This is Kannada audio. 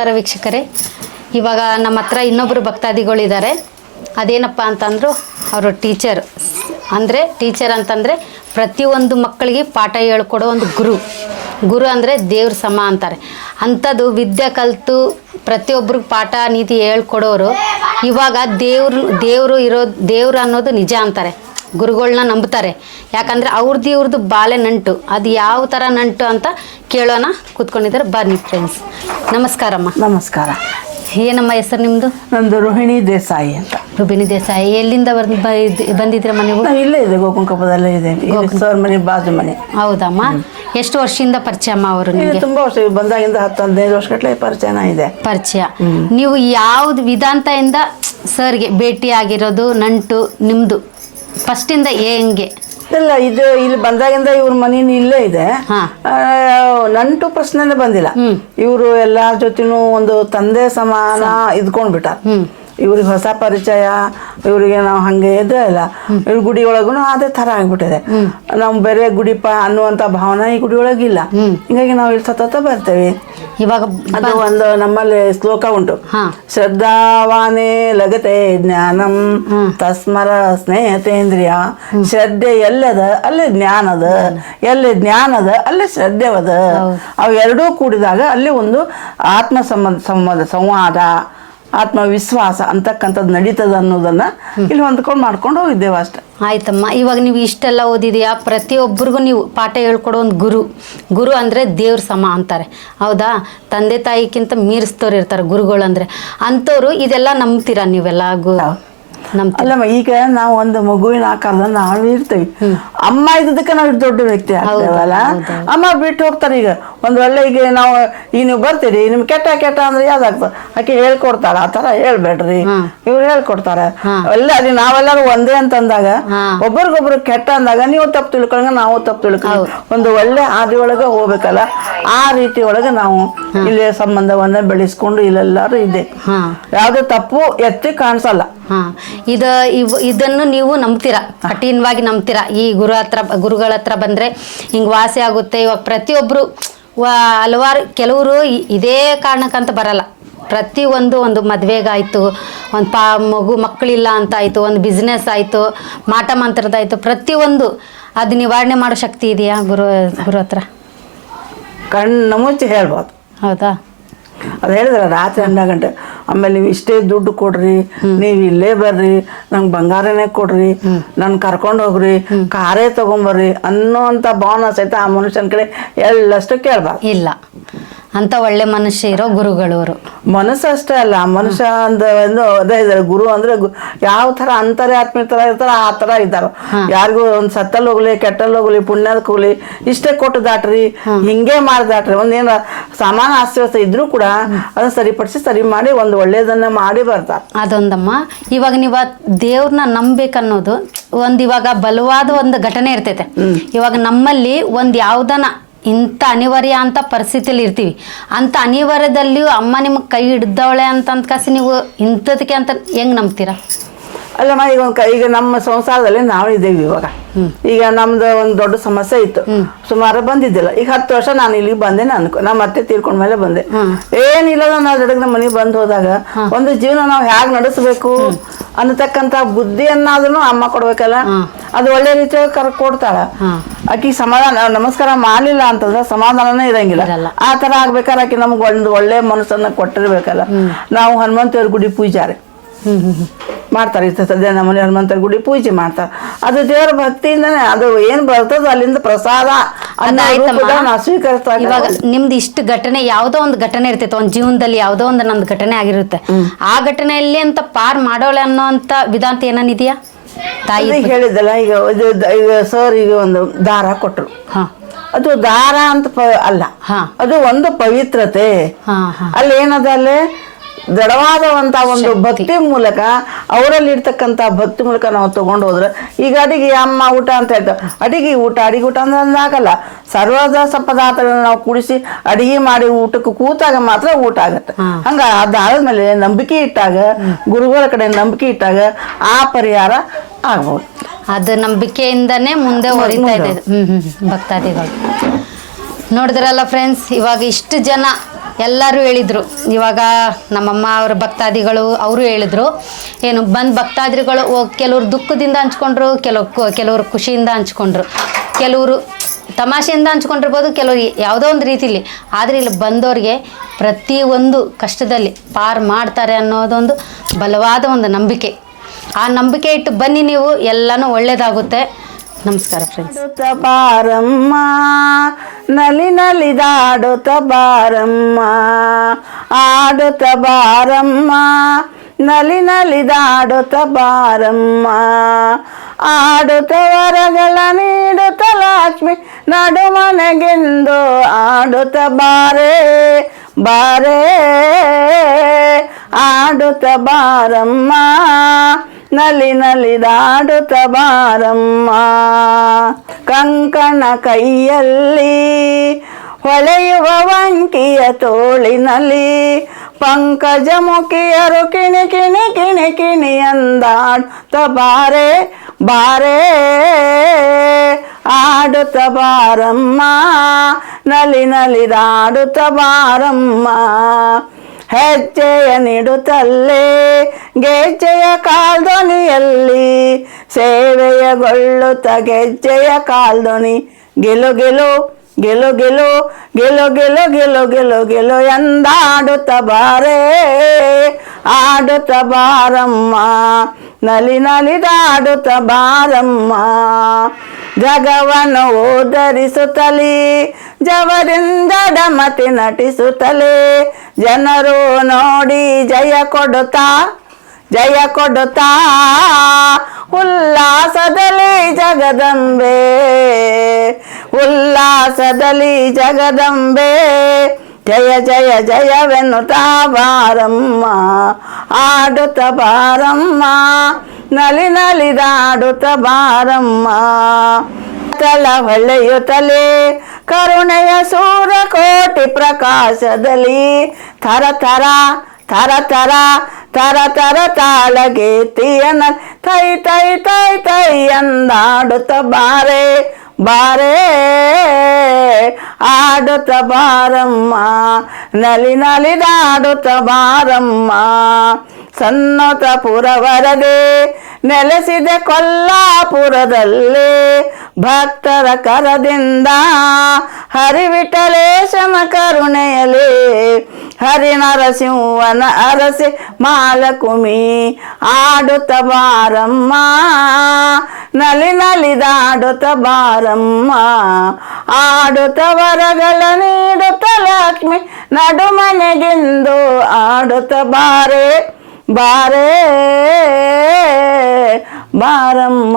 ನಮಸ್ಕಾರ ವೀಕ್ಷಕರೇ. ಇವಾಗ ನಮ್ಮ ಹತ್ರ ಇನ್ನೊಬ್ಬರು ಭಕ್ತಾದಿಗಳಿದ್ದಾರೆ. ಅದೇನಪ್ಪ ಅಂತಂದ್ರು ಅವರು ಟೀಚರ್ ಅಂತಂದರೆ ಪ್ರತಿಯೊಂದು ಮಕ್ಕಳಿಗೆ ಪಾಠ ಹೇಳ್ಕೊಡೋ ಒಂದು ಗುರು ಅಂದರೆ ದೇವ್ರ ಸಮ ಅಂತಾರೆ. ಅಂಥದ್ದು ವಿದ್ಯೆ ಕಲಿತು ಪ್ರತಿಯೊಬ್ಬರಿಗೆ ಪಾಠ ನೀತಿ ಹೇಳ್ಕೊಡೋರು ಇವಾಗ ದೇವ್ರು ಅನ್ನೋದು ನಿಜ ಅಂತಾರೆ. ಗುರುಗಳನ್ನ ನಂಬ್ತಾರೆ. ಯಾಕಂದರೆ ಇವ್ರದ್ದು ಬಾಳೆ ನಂಟು. ಅದು ಯಾವ ಥರ ನಂಟು ಅಂತ ಕೇಳೋಣ. ಕೂತ್ಕೊಂಡಿದ್ದಾರೆ, ಬನ್ನಿ ಫ್ರೆಂಡ್ಸ್. ನಮಸ್ಕಾರಮ್ಮ. ನಮಸ್ಕಾರ. ಏನಮ್ಮ ಹೆಸರು ನಿಮ್ಮದು? ನಂದು ರೋಹಿಣಿ ದೇಸಾಯಿ ಅಂತ. ರೋಹಿಣಿ ದೇಸಾಯಿ. ಎಲ್ಲಿಂದ ಬಂದಿದ್ದೀರಮ್ಮ ನೀವು? ಇಲ್ಲೇ ಇದೆ, ಗೋಕುಂಕಪದಲ್ಲೇ ಇದೆ. ಸರ್ ಮನೆ ಬಾಜು ಮನೆ. ಹೌದಮ್ಮ. ಎಷ್ಟು ವರ್ಷದಿಂದ ಪರಿಚಯ ಅಮ್ಮ ಅವರು ನಿಮಗೆ? ತುಂಬಾ ವರ್ಷ, ಬಂದಾಗಿಂದ 10-15 ವರ್ಷಗಟ್ಟಲೆ ಪರಿಚಯನ ಇದೆ. ಪರಿಚಯ. ನೀವು ಯಾವ್ದು ವಿಧಾಂತದಿಂದ ಸರ್ಗೆ ಭೇಟಿ ಆಗಿರೋದು ನಂಟು ನಿಮ್ಮದು ಫಸ್ಟಿಂದ ಹೆಂಗೆ? ಇಲ್ಲ, ಇದು ಇಲ್ಲಿ ಬಂದಾಗಿಂದ ಇವ್ರ ಮನೇನು ಇಲ್ಲೇ ಇದೆ. ನಂಟು ಪ್ರಶ್ನೆನೇ ಬಂದಿಲ್ಲ. ಇವರು ಎಲ್ಲಾರ ಜೊತೆನೂ ಒಂದು ತಂದೆ ಸಮಾನ ಇದ್ಕೊಂಡ್ಬಿಟ್ಟ. ಇವ್ರಿಗೆ ಹೊಸ ಪರಿಚಯ, ಇವರಿಗೆ ನಾವು ಹಂಗೆ ಇದ್ರೆ ಇಲ್ಲ. ಇವ್ರ ಗುಡಿ ಒಳಗೂ ಅದೇ ಥರ ಆಗ್ಬಿಟ್ಟಿದೆ. ನಾವು ಬೇರೆ ಗುಡಿಪ ಅನ್ನುವಂಥ ಭಾವನೆ ಈ ಗುಡಿ ಒಳಗಿಲ್ಲ. ಹಿಂಗಾಗಿ ನಾವು ಇಲ್ಲಿ ಸತತ ಬರ್ತೇವೆ. ಇವಾಗ ಅದು ಒಂದು ನಮ್ಮಲ್ಲಿ ಶ್ಲೋಕ ಉಂಟು, ಶ್ರದ್ಧಾವಾನೇ ಲಗತೆ ಜ್ಞಾನಂ ತಸ್ಮರ ಸ್ನೇಹತೇಂದ್ರಿಯ. ಶ್ರದ್ಧೆ ಎಲ್ಲದ ಅಲ್ಲಿ ಜ್ಞಾನದ, ಎಲ್ಲಿ ಜ್ಞಾನದ ಅಲ್ಲಿ ಶ್ರದ್ಧೆವದ. ಅವು ಎರಡೂ ಕೂಡಿದಾಗ ಅಲ್ಲಿ ಒಂದು ಆತ್ಮ ಸಂವಾದ, ಆತ್ಮವಿಶ್ವಾಸ ಅಂತಕ್ಕಂಥದ್ದು ನಡೀತದ ಅನ್ನೋದನ್ನ ಇಲ್ಲಿ ಹೊಂದ್ಕೊಂಡು ಮಾಡ್ಕೊಂಡು ಹೋಗಿದ್ದೇವೆ ಅಷ್ಟೆ. ಆಯ್ತಮ್ಮ. ಇವಾಗ ನೀವು ಇಷ್ಟೆಲ್ಲ ಓದಿದೆಯಾ, ಪ್ರತಿಯೊಬ್ಬರಿಗೂ ನೀವು ಪಾಠ ಹೇಳ್ಕೊಡೋ ಒಂದು ಗುರು ಅಂದರೆ ದೇವ್ರ ಸಮ ಅಂತಾರೆ. ಹೌದಾ? ತಂದೆ ತಾಯಿಗಿಂತ ಮೀರಿಸ್ತವ್ರು ಇರ್ತಾರೆ ಗುರುಗಳು ಅಂದರೆ. ಅಂಥವ್ರು ಇದೆಲ್ಲ ನಂಬ್ತೀರಾ ನೀವೆಲ್ಲ? ಅಲ್ಲಮ್ಮ, ಈಗ ನಾವು ಒಂದು ಮಗುವಿನ ಆಕಾರದ ನಾವು ಇರ್ತೀವಿ. ಅಮ್ಮ ಇದ್ದದಕ್ಕೆ ನಾವು ದೊಡ್ಡ ವ್ಯಕ್ತಿ ಆಗ್ತೇವಲ್ಲ. ಅಮ್ಮ ಬಿಟ್ಟು ಹೋಗ್ತಾರೆ. ಈಗ ಒಂದ್ ಒಳ್ಳೆ ಈಗ ನೀವು ಬರ್ತೀರಿ, ನಿಮ್ ಕೆಟ್ಟ ಅಂದ್ರೆ ಯಾವ್ದಾಗ್ತದೆ? ಆಕೆ ಹೇಳ್ಕೊಡ್ತಾಳ, ಆ ತರ ಹೇಳ್ಬೇಡ್ರಿ, ಇವ್ರು ಹೇಳ್ಕೊಡ್ತಾರ. ಅಲ್ಲಿ ನಾವೆಲ್ಲರೂ ಒಂದೇ ಅಂತಂದಾಗ ಒಬ್ರಿಗೊಬ್ರು ಕೆಟ್ಟ ಅಂದಾಗ ನೀವು ತಪ್ಪು ತಿಳ್ಕೊಂಡಾಗ ನಾವು ತಪ್ಪು ತಿಳ್ಕೊಂಡು ಒಂದು ಒಳ್ಳೆ ಹಾದಿ ಒಳಗ ಹೋಗ್ಬೇಕಲ್ಲ. ಆ ರೀತಿ ಒಳಗೆ ನಾವು ಇಲ್ಲಿ ಸಂಬಂಧವನ್ನ ಬೆಳೆಸ್ಕೊಂಡು ಇಲ್ಲೆಲ್ಲಾರು ಇದೆ. ಯಾವ್ದು ತಪ್ಪು ಎತ್ತಿ ಕಾಣಿಸಲ್ಲ. ಇದನ್ನು ನೀವು ನಂಬ್ತೀರಾ, ಕಠಿಣವಾಗಿ ನಂಬ್ತೀರಾ? ಈ ಗುರುಗಳ ಹತ್ರ ಬಂದ್ರೆ ಹಿಂಗ್ ವಾಸಿ ಆಗುತ್ತೆ. ಇವಾಗ ಪ್ರತಿಯೊಬ್ರು ಹಲವಾರು ಕೆಲವರು ಇದೇ ಕಾರಣಕ್ಕಂತ ಬರಲ್ಲ. ಒಂದು ಮದುವೆಗಾಯ್ತು, ಒಂದು ಮಕ್ಕಳಿಲ್ಲ ಅಂತ ಆಯ್ತು, ಒಂದು ಬಿಸ್ನೆಸ್ ಆಯ್ತು, ಮಾಟ ಮಂತ್ರದಾಯ್ತು, ಪ್ರತಿಯೊಂದು ಅದು ನಿವಾರಣೆ ಮಾಡೋ ಶಕ್ತಿ ಇದೆಯಾ ಗುರು ಹತ್ರ? ಕಣ್ಣು ಮುಚ್ಚಿ ಹೇಳ್ಬೋದು. ಹೌದಾ? ಅದು ಹೇಳಿದ್ರೆ ರಾತ್ರಿ 12 ಗಂಟೆ ಆಮೇಲೆ ನೀವು ಇಷ್ಟೇ ದುಡ್ಡು ಕೊಡ್ರಿ, ನೀವು ಇಲ್ಲೇ ಬರ್ರಿ, ನಂಗೆ ಬಂಗಾರನೇ ಕೊಡ್ರಿ, ನನ್ ಕರ್ಕೊಂಡು ಹೋಗ್ರಿ, ಕಾರೇ ತಗೊಂಬರ್ರಿ ಅನ್ನೋಂಥ ಭಾವನೆ ಸಹಿತ ಆ ಮನುಷ್ಯನ ಕಡೆ ಎಳ್ಳಷ್ಟು ಕೇಳ್ಬಾರ್ದು. ಇಲ್ಲ, ಅಂತ ಒಳ್ಳೆ ಮನುಷ್ಯ ಇರೋ ಗುರುಗಳು ಅವರು. ಮನಸ್ಸು ಅಷ್ಟೇ ಅಲ್ಲ, ಮನುಷ್ಯ ಅದೇ ಇದಾರೆ. ಗುರು ಅಂದ್ರೆ ಯಾವ ತರ ಅಂತಾರೆ ಆತ್ಮೀಯ ತರ ಇರ್ತಾರ ಆ ತರ ಇದ್ದಾರ. ಯಾರಿಗೂ ಒಂದ್ ಸತ್ತಲ್ಲಿ ಹೋಗ್ಲಿ, ಕೆಟ್ಟಲ್ಲಿ ಹೋಗ್ಲಿ, ಪುಣ್ಯದಕ್ಕೆ ಹೋಗ್ಲಿ, ಇಷ್ಟೇ ಕೊಟ್ಟು ದಾಟ್ರಿ, ಹಿಂಗೆ ಮಾಡಿ ದಾಟ್ರಿ. ಒಂದೇನ ಸಾಮಾನ್ಯ ಅಸ್ವ್ಯಸ್ಥ ಇದ್ರೂ ಕೂಡ ಅದನ್ನ ಸರಿ ಮಾಡಿ ಒಂದು ಒಳ್ಳೇದನ್ನ ಮಾಡಿ ಬರ್ತಾರೆ. ಅದೊಂದಮ್ಮ. ಇವಾಗ ನೀವು ದೇವ್ರನ್ನ ನಂಬೇಕನ್ನೋದು ಇವಾಗ ಬಲವಾದ ಒಂದು ಘಟನೆ ಇರ್ತೈತೆ. ಇವಾಗ ನಮ್ಮಲ್ಲಿ ಯಾವ್ದನ ಇಂಥ ಅನಿವಾರ್ಯ ಅಂತ ಪರಿಸ್ಥಿತಿಯಲ್ಲಿ ಇರ್ತೀವಿ. ಅಂಥ ಅನಿವಾರ್ಯದಲ್ಲಿಯೂ ಅಮ್ಮ ನಿಮಗೆ ಕೈ ಹಿಡ್ದವಳೆ ಅಂತ ಕಾಸಿ ನೀವು ಇಂಥದಕ್ಕೆ ಅಂತ ಹೆಂಗ್ ನಂಬ್ತೀರಾ? ಅಲ್ಲಮ್ಮ, ಈಗ ನಮ್ಮ ಸಂಸಾರದಲ್ಲಿ ನಾವಿದ್ದೇವೆ. ಇವಾಗ ಈಗ ನಮ್ದು ಒಂದು ದೊಡ್ಡ ಸಮಸ್ಯೆ ಇತ್ತು, ಸುಮಾರು ಬಂದಿದ್ದಿಲ್ಲ. ಈಗ 10 ವರ್ಷ ನಾನು ಇಲ್ಲಿಗೆ ಬಂದೆ. ನಮ್ಮ ಅತ್ತೆ ತೀರ್ಕೊಂಡ್ಮೇಲೆ ಬಂದೆ. ಏನಿಲ್ಲ, ನಾನು ನಮ್ಮ ಮನೆಗೆ ಬಂದು ಹೋದಾಗ ಒಂದು ಜೀವನ ನಾವು ಹೇಗೆ ನಡೆಸಬೇಕು ಅನ್ನತಕ್ಕಂಥ ಬುದ್ಧಿಯನ್ನಾದ್ರೂ ಅಮ್ಮ ಕೊಡ್ಬೇಕಲ್ಲ. ಅದು ಒಳ್ಳೆ ರೀತಿಯಾಗಿ ಕೊಡ್ತಾಳ. ಆಕಿ ಸಮಾಧಾನ ನಮಸ್ಕಾರ ಮಾಡಲಿಲ್ಲ ಅಂತಂದ್ರೆ ಸಮಾಧಾನನೇ ಇರಂಗಿಲ್ಲ. ಆ ತರ ಆಗ್ಬೇಕಾದ್ರೆ ಆಕಿ ನಮ್ಗೆ ಒಂದು ಒಳ್ಳೆ ಮನಸ್ಸನ್ನ ಕೊಟ್ಟಿರ್ಬೇಕಲ್ಲ. ನಾವು ಹನುಮಂತೇವ್ರ ಗುಡಿ ಪೂಜಾರಿ ಮಾಡ್ತಾರೆ. ಸದ್ಯ ನಮ್ಮನೆ ಹನುಮಂತರ ಗುಡಿ ಪೂಜೆ ಮಾಡ್ತಾರೆ. ಅದು ದೇವರ ಭಕ್ತಿಯಿಂದನೇ ಅದು ಏನ್ ಬರ್ತದ ಅಲ್ಲಿಂದ ಪ್ರಸಾದ ಸ್ವೀಕರಿಸ್ತಾ. ಇವಾಗ ನಿಮ್ದು ಇಷ್ಟು ಘಟನೆ, ಯಾವುದೋ ಒಂದು ಘಟನೆ ಇರ್ತೈತೆ ಒಂದು ಜೀವನದಲ್ಲಿ, ಯಾವುದೋ ಒಂದು ನಮ್ದು ಘಟನೆ ಆಗಿರುತ್ತೆ. ಆ ಘಟನೆಯಲ್ಲಿ ಅಂತ ಪಾರ್ ಮಾಡೋಳೆ ಅನ್ನೋ ಅಂತ ವಿಧಾಂತ ಏನಿದೆಯಾ? ತಾಯಿ ಹೇಳಿದ್ದಲ್ಲ, ಈಗ ಸರ್ ಈಗ ಒಂದು ದಾರ ಕೊಟ್ರು. ಅದು ದಾರ ಅಂತ ಅಲ್ಲ, ಅದು ಒಂದು ಪವಿತ್ರತೆ. ಅಲ್ಲಿ ಏನದ ಅಲ್ಲೇ ದೃಢವಾದಂತ ಒಂದು ಭಕ್ತಿ ಮೂಲಕ, ಅವರಲ್ಲಿ ಇರ್ತಕ್ಕಂಥ ಭಕ್ತಿ ಮೂಲಕ ನಾವು ತಗೊಂಡು ಹೋದ್ರೆ, ಈಗ ಅಡಿಗೆ ಅಮ್ಮ ಊಟ ಅಂತ ಹೇಳ್ತಾರೆ. ಅಡಿಗೆ ಊಟ ಅಂದ್ರೆ ಆಗಲ್ಲ. ಸರ್ವದ ಪದಾರ್ಥಗಳನ್ನ ನಾವು ಕೂಡಿಸಿ ಅಡಿಗೆ ಮಾಡಿ ಊಟಕ್ಕೆ ಕೂತಾಗ ಮಾತ್ರ ಊಟ ಆಗತ್ತೆ. ಹಂಗ ಅದಾದ್ಮೇಲೆ ನಂಬಿಕೆ ಇಟ್ಟಾಗ, ಗುರುಗಳ ಕಡೆ ನಂಬಿಕೆ ಇಟ್ಟಾಗ ಆ ಪರಿಹಾರ ಆಗ್ಬೋದು. ಅದು ನಂಬಿಕೆಯಿಂದನೇ ಮುಂದೆ ಹೊರಿತಾ ಇದೆ ಭಕ್ತಾದಿಗಳು. ನೋಡಿದ್ರಲ್ಲ ಫ್ರೆಂಡ್ಸ್, ಇವಾಗ ಇಷ್ಟು ಜನ ಎಲ್ಲರೂ ಹೇಳಿದರು. ಇವಾಗ ನಮ್ಮಮ್ಮ ಅವರ ಭಕ್ತಾದಿಗಳು ಅವರು ಹೇಳಿದರು, ಏನು ಬಂದು ಭಕ್ತಾದಿಗಳು ಕೆಲವರು ದುಃಖದಿಂದ ಹಂಚ್ಕೊಂಡ್ರು, ಕೆಲವರು ಖುಷಿಯಿಂದ ಹಂಚ್ಕೊಂಡ್ರು, ಕೆಲವರು ತಮಾಷೆಯಿಂದ ಹಂಚ್ಕೊಂಡಿರ್ಬೋದು, ಕೆಲವರು ಯಾವುದೋ ಒಂದು ರೀತಿಲಿ. ಆದರೆ ಇಲ್ಲಿ ಬಂದವ್ರಿಗೆ ಪ್ರತಿಯೊಂದು ಕಷ್ಟದಲ್ಲಿ ಪಾರು ಮಾಡ್ತಾರೆ ಅನ್ನೋದೊಂದು ಬಲವಾದ ಒಂದು ನಂಬಿಕೆ. ಆ ನಂಬಿಕೆ ಇಟ್ಟು ಬನ್ನಿ, ನೀವು ಎಲ್ಲನೂ ಒಳ್ಳೆಯದಾಗುತ್ತೆ. ನಮಸ್ಕಾರ ಫ್ರೆಂಡ್ಸ್. ಆಡುತ್ತ ಬಾರಮ್ಮ ನಲಿ ನಲಿದಾಡುತ್ತ ಬಾರಮ್ಮ, ಆಡುತ್ತ ಬಾರಮ್ಮ ನಲಿ ನಲಿದಾಡುತ್ತ ಬಾರಮ್ಮ, ಆಡುತ್ತ ವರಗಳ ನೀಡುತ್ತ ಲಕ್ಷ್ಮಿ ನಡುಮನೆಗೆಂದು ಆಡುತ್ತ ಬಾರೇ ಬಾರೇ, ಆಡುತ್ತ ಬಾರಮ್ಮ ನಲಿ ನಲಿದಾಡುತ್ತ ಬಾರಮ್ಮ. ಕಂಕಣ ಕೈಯಲ್ಲಿ ಹೊಳೆಯುವ ವಂಕಿಯ ತೋಳಿನಲ್ಲಿ ಪಂಕಜ ಮುಖಿಯರು ಕಿಣಿ ಕಿಣಿ ಕಿಣಿ ಕಿಣಿ ಅಂದಾಡುತ್ತ ಬಾರೆ ಬಾರೆ, ಆಡುತ್ತ ಬಾರಮ್ಮ ನಲಿ ನಲಿದಾಡುತ್ತ ಬಾರಮ್ಮ. ಹೆಜ್ಜೆಯ ನೀಡುತ್ತಲ್ಲೇ ಗೆಜ್ಜೆಯ ಕಾಲ್ದೊನಿಯಲ್ಲಿ ಸೇವೆಯಗೊಳ್ಳುತ್ತ ಗೆಜ್ಜೆಯ ಕಾಲ್ದೊನಿ ಗೆಲು ಗೆಲು ಗೆಲು ಗೆಲು ಗೆಲು ಗೆಲು ಗೆಲು ಗೆಲು ಗೆಲು ಎಂದಾಡುತ್ತ ಬಾರೇ, ಆಡುತ್ತ ಬಾರಮ್ಮ ನಲಿ ನಲಿದಾಡುತ್ತ ಬಾರಮ್ಮ. ಜಗವನ್ನು ಉದ್ಧರಿಸುತ್ತಲೇ ಜವರಿಂದ ಡಮತಿ ನಟಿಸುತ್ತಲೇ ಜನರು ನೋಡಿ ಜಯ ಕೊಡುತ್ತಾ ಜಯ ಕೊಡುತ್ತಾ ಉಲ್ಲಾಸದಲ್ಲಿ ಜಗದಂಬೆ, ಉಲ್ಲಾಸದಲ್ಲಿ ಜಗದಂಬೆ ಜಯ ಜಯ ಜಯವೆನ್ನುತ್ತಾ ಬಾರಮ್ಮ, ಆಡುತ್ತ ಬಾರಮ್ಮ ನಲಿ ನಲಿದಾಡುತ್ತ ಬಾರಮ್ಮ. ತಲ ಹೊಳೆಯುತ್ತಲೇ ಕರುಣೆಯ ಸೂರ್ಯಕೋಟಿ ಪ್ರಕಾಶದಲ್ಲಿ ಥರ ಥರ ಥರ ಥರ ಥರ ಥರ ತಾಳಗೀತಿಯನ್ನ ತೈ ತೈ ತೈ ತೈ ಎಂದಾಡುತ್ತ ಬಾರೆ ಬಾರೆ, ಆಡುತ್ತ ಬಾರಮ್ಮ ನಲಿ ನಲಿದಾಡುತ್ತ ಬಾರಮ್ಮ. ಸನ್ನತ ಪುರವರದೆ ನೆಲೆಸಿದೆ ಕೊಲ್ಲಾಪುರದಲ್ಲಿ ಭಕ್ತರ ಕರದಿಂದ ಹರಿವಿಠಲೇಶನ ಕರುಣೆಯಲಿ ಹರಿನರಸಿಂಹನ ಅರಸಿ ಮಾಲಕುಮಿ ಆಡುತ್ತ ಬಾರಮ್ಮ ನಲಿ ನಲಿದಾಡುತ್ತ ಬಾರಮ್ಮ. ಆಡುತ್ತ ವರಗಳ ನೀಡುತ್ತ ಲಕ್ಷ್ಮಿ ನಡುಮನೆಗೆಂದು ಆಡುತ್ತ ಬಾರೆ ಬಾರೇ ಬಾರಮ್ಮ.